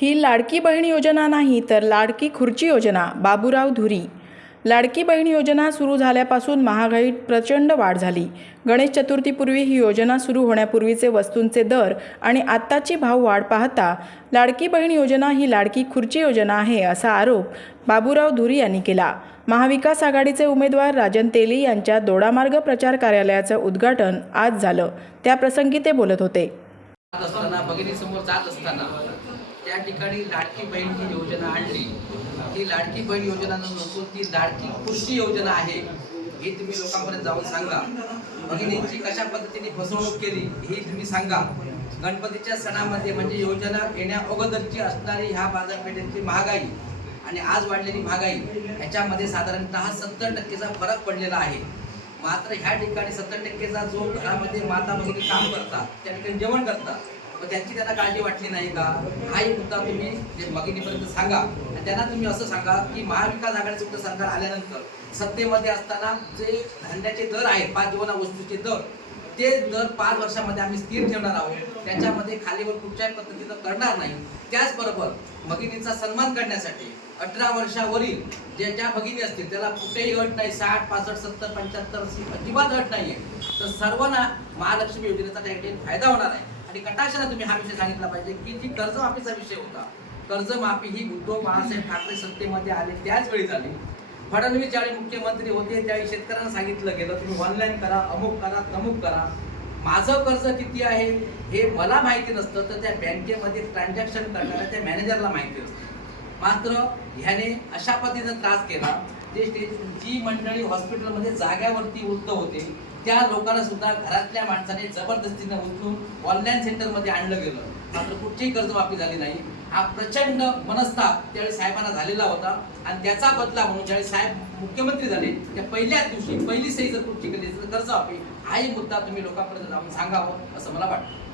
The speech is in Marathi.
ही लाडकी बहीण योजना नाही तर लाडकी खुर्ची योजना बाबूराव धुरी. लाडकी बहीण योजना सुरू झाल्यापासून महागाईत प्रचंड वाढ झाली. गणेश चतुर्थीपूर्वी ही योजना सुरू होण्यापूर्वीचे वस्तूंचे दर आणि आत्ताची भाव वाढ पाहता लाडकी बहीण योजना ही लाडकी खुर्ची योजना आहे असा आरोप बाबूराव धुरी यांनी केला. महाविकास आघाडीचे उमेदवार राजन तेली यांच्या दोडामार्ग प्रचार कार्यालयाचं उद्घाटन आज झालं. त्याप्रसंगी ते बोलत होते. त्या ठिकाणी लाडकी बहीण ही योजना आणली. ती लाडकी बहीण योजना नसून ती लाडकी खुर्ची योजना आहे हे तुम्ही लोकांपर्यंत जाऊन सांगा. भगिनींची कशा पद्धतीने फसवणूक केली हे तुम्ही सांगा. गणपतीच्या सणामध्ये म्हणजे योजना येण्या अगोदरची असणारी ह्या बाजारपेठेतली महागाई आणि आज वाढलेली महागाई ह्याच्यामध्ये साधारणतः सत्तर टक्केचा फरक पडलेला आहे. मात्र ह्या ठिकाणी सत्तर टक्केचा जो घरामध्ये माता भगिनी काम करतात त्या ठिकाणी जेवण करतात. मग त्यांची त्यांना काळजी वाटली नाही का? हाही मुद्दा तुम्ही जे भगिनीपर्यंत सांगा. आणि त्यांना तुम्ही असं सांगा की महाविकास आघाडीचं सुद्धा सरकार आल्यानंतर सत्तेमध्ये असताना जे धान्याचे दर आहेत पाच जीवना वस्तूचे दर ते दर पाच वर्षामध्ये आम्ही स्थिर ठेवणार आहोत. त्याच्यामध्ये खालीवर कुठच्याही पद्धतीनं करणार नाही. त्याचबरोबर भगिनींचा सन्मान करण्यासाठी अठरा वर्षावरील जे ज्या भगिनी असतील त्याला कुठेही अट नाही. साठ पासष्ट सत्तर पंच्याहत्तर अशी अजिबात अट नाहीये. तर सर्वांना महालक्ष्मी योजनेचा त्या ठिकाणी फायदा होणार आहे. आणि कटाक्षाने तुम्ही हा विषय सांगितला पाहिजे की जी कर्जमाफीचा विषय होता कर्जमाफी ही उद्धव बाळासाहेब ठाकरे सत्तेमध्ये आले त्याच वेळी झाली. फडणवीस ज्यावेळी मुख्यमंत्री होते त्यावेळी शेतकऱ्यांना सांगितलं गेलं तुम्ही ऑनलाईन करा अमुक करा तमुक करा. माझं कर्ज किती आहे हे मला माहिती नसतं तर त्या बँकेमध्ये ट्रान्झॅक्शन करणाऱ्या त्या मॅनेजरला माहिती असतं. मात्र ह्याने अशा पद्धतीने त्रास केला जे स्टेज जी मंडळी हॉस्पिटलमध्ये जाग्यावरती वृद्ध होते त्या लोकांना सुद्धा घरातल्या माणसाने जबरदस्तीनं उचलून ऑनलाईन सेंटरमध्ये आणलं गेलं. मात्र कुठचीही कर्जमाफी झाली नाही. हा प्रचंड मनस्ताप त्यावेळी साहेबांना झालेला होता. आणि त्याचा बदला म्हणून ज्यावेळी साहेब मुख्यमंत्री झाले त्या पहिल्याच दिवशी पहिली सही जर कुठची केली तर कर्जमाफी हाही मुद्दा तुम्ही लोकांपर्यंत जाऊन सांगावं असं मला वाटतं.